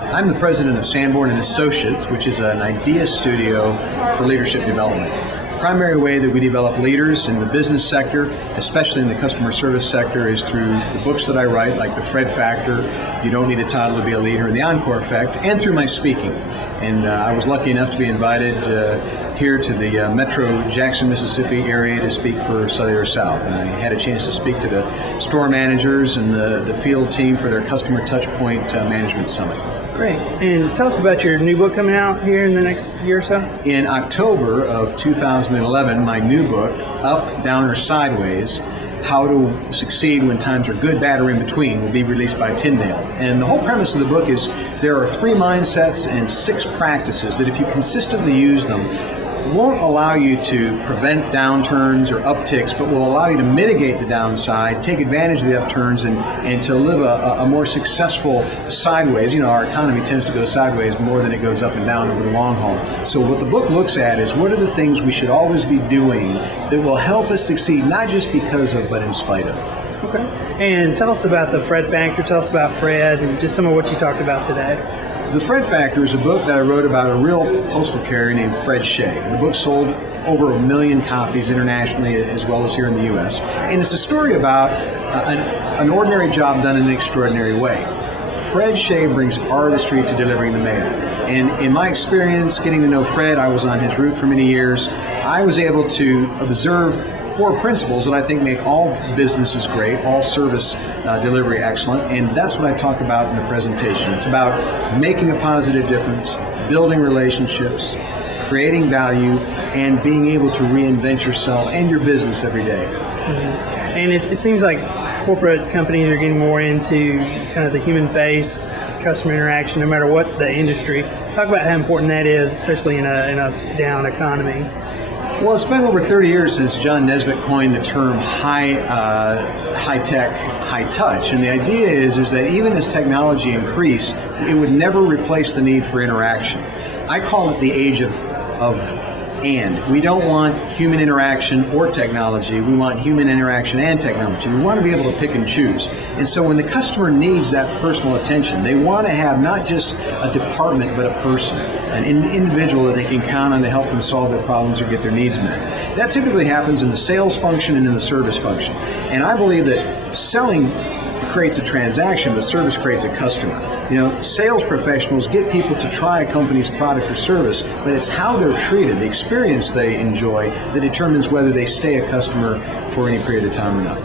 I'm the president of Sanborn and Associates, which is an idea studio for leadership development. The primary way that we develop leaders in the business sector, especially in the customer service sector, is through the books that I write, like The Fred Factor, You Don't Need a Title to Be a Leader, and The Encore Effect, and through my speaking. And I was lucky enough to be invited here to the Metro Jackson, Mississippi area to speak for Cellular South. And I had a chance to speak to the store managers and the field team for their Customer Touchpoint Management Summit. Great. And tell us about your new book coming out here in the next year or so. In October of 2011, my new book, Up, Down, or Sideways, How to Succeed When Times Are Good, Bad, or In Between, will be released by Tyndale. And the whole premise of the book is there are 3 mindsets and 6 practices that if you consistently use them, won't allow you to prevent downturns or upticks, but will allow you to mitigate the downside, take advantage of the upturns, and to live a more successful sideways. You know, our economy tends to go sideways more than it goes up and down over the long haul. So what the book looks at is what are the things we should always be doing that will help us succeed, not just because of, but in spite of. Okay. And tell us about the Fred Factor. Tell us about Fred and just some of what you talked about today. The Fred Factor is a book that I wrote about a real postal carrier named Fred Shea. The book sold over 1 million copies internationally as well as here in the U.S. And it's a story about an ordinary job done in an extraordinary way. Fred Shea brings artistry to delivering the mail. And in my experience getting to know Fred, I was on his route for many years, I was able to observe 4 principles that I think make all businesses great, all service delivery excellent, and that's what I talk about in the presentation. It's about making a positive difference, building relationships, creating value, and being able to reinvent yourself and your business every day. Mm-hmm. And it seems like corporate companies are getting more into kind of the human face, customer interaction, no matter what the industry. Talk about how important that is, especially in a down economy. Well, it's been over 30 years since John Nesbitt coined the term high tech, high touch. And the idea is that even as technology increased, it would never replace the need for interaction. I call it the age of and. We don't want human interaction or technology. We want human interaction and technology. We want to be able to pick and choose. And so when the customer needs that personal attention, they want to have not just a department, but a person, an individual that they can count on to help them solve their problems or get their needs met. That typically happens in the sales function and in the service function. And I believe that selling creates a transaction, but service creates a customer. You know, sales professionals get people to try a company's product or service, but it's how they're treated, the experience they enjoy, that determines whether they stay a customer for any period of time or not.